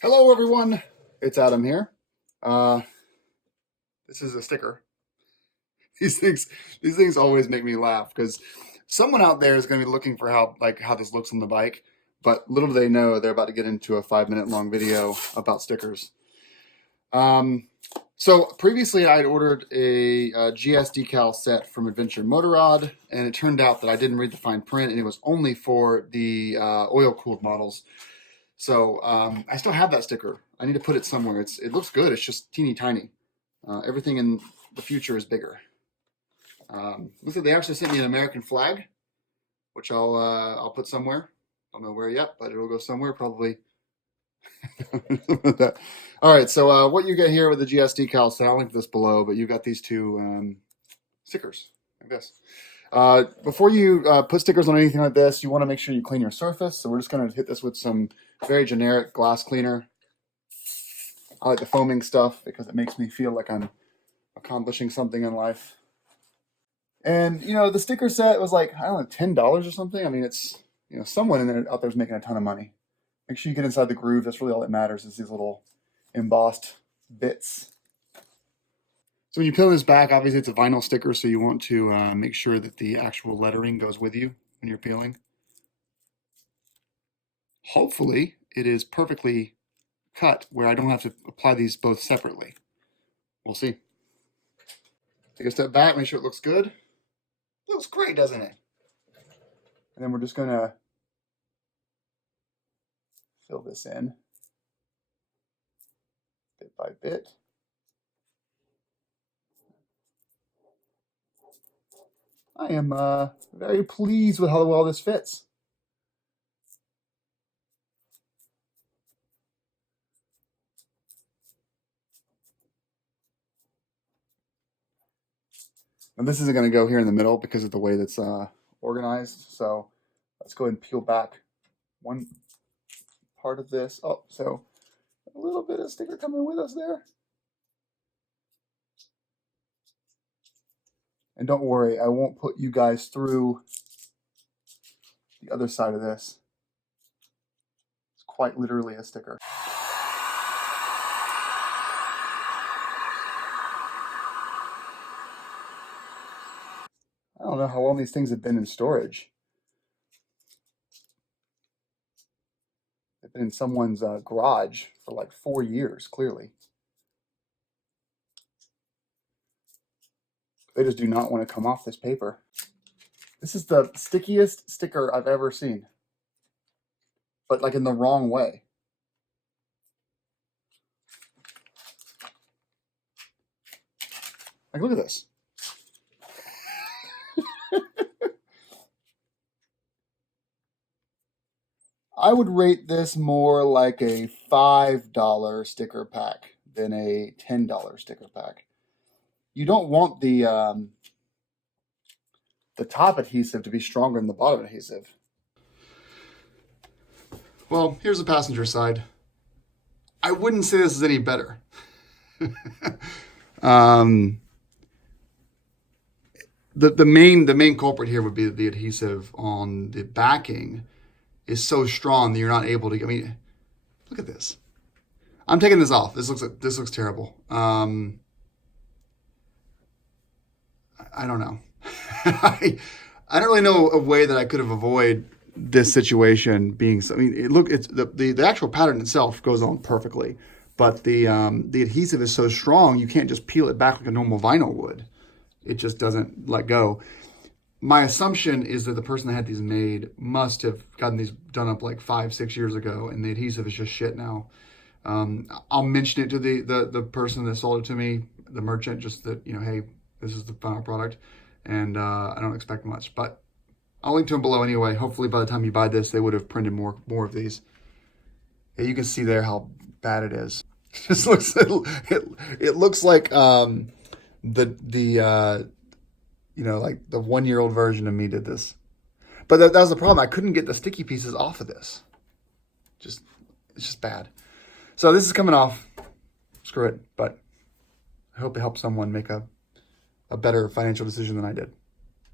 Hello everyone, it's Adam here. Uh, this is a sticker. These things always make me laugh because someone out there is going to be looking for how this looks on the bike, but little do they know they're about to get into a 5-minute long video about stickers. Um, so previously I had ordered a GS decal set from Adventure Motorrad, and it turned out that I didn't read the fine print, and it was only for the oil-cooled models. So I still have that sticker. I need to put it somewhere. It looks good. It's just teeny tiny. Everything in the future is bigger. Looks like they actually sent me an American flag, which I'll put somewhere. I don't know where yet, but it'll go somewhere probably. All right. So what you get here with the GS decal set, I'll link this below, but you got these two stickers, I guess. Before you put stickers on anything like this, you want to make sure you clean your surface. So we're just going to hit this with some very generic glass cleaner. I like the foaming stuff because it makes me feel like I'm accomplishing something in life. And, the sticker set was like, I don't know, $10 or something. I mean, it's, someone out there is making a ton of money. Make sure you get inside the groove. That's really all that matters, is these little embossed bits. So when you peel this back, obviously it's a vinyl sticker, so you want to make sure that the actual lettering goes with you when you're peeling. Hopefully it is perfectly cut where I don't have to apply these both separately. We'll see. Take a step back, make sure it looks good. Looks great, doesn't it? And then we're just going to fill this in bit by bit. I am very pleased with how well this fits. And this isn't going to go here in the middle because of the way that's organized. So let's go ahead and peel back one part of this. Oh, so a little bit of sticker coming with us there. And don't worry, I won't put you guys through the other side of this. It's quite literally a sticker. I don't know how long these things have been in storage. They've been in someone's garage for like 4 years, clearly. They just do not want to come off this paper. This is the stickiest sticker I've ever seen, but like in the wrong way. Like, look at this. I would rate this more like a $5 sticker pack than a $10 sticker pack. You don't want the top adhesive to be stronger than the bottom adhesive. Well, here's the passenger side. I wouldn't say this is any better. The main culprit here would be the adhesive on the backing is so strong that you're not able to. I mean, look at this. I'm taking this off. This looks terrible. I don't know. I don't really know a way that I could have avoided this situation being. I mean, it's the actual pattern itself goes on perfectly, but the adhesive is so strong you can't just peel it back like a normal vinyl would. It just doesn't let go. My assumption is that the person that had these made must have gotten these done up like 5-6 years ago, and the adhesive is just shit now. I'll mention it to the person that sold it to me, the merchant, just that, hey, this is the final product, and I don't expect much, but I'll link to them below anyway. Hopefully by the time you buy this, they would have printed more of these. Yeah, you can see there how bad it is. It looks like like the 1-year-old version of me did this. But that was the problem. I couldn't get the sticky pieces off of this. It's just bad. So this is coming off. Screw it. But I hope it helps someone make a better financial decision than I did.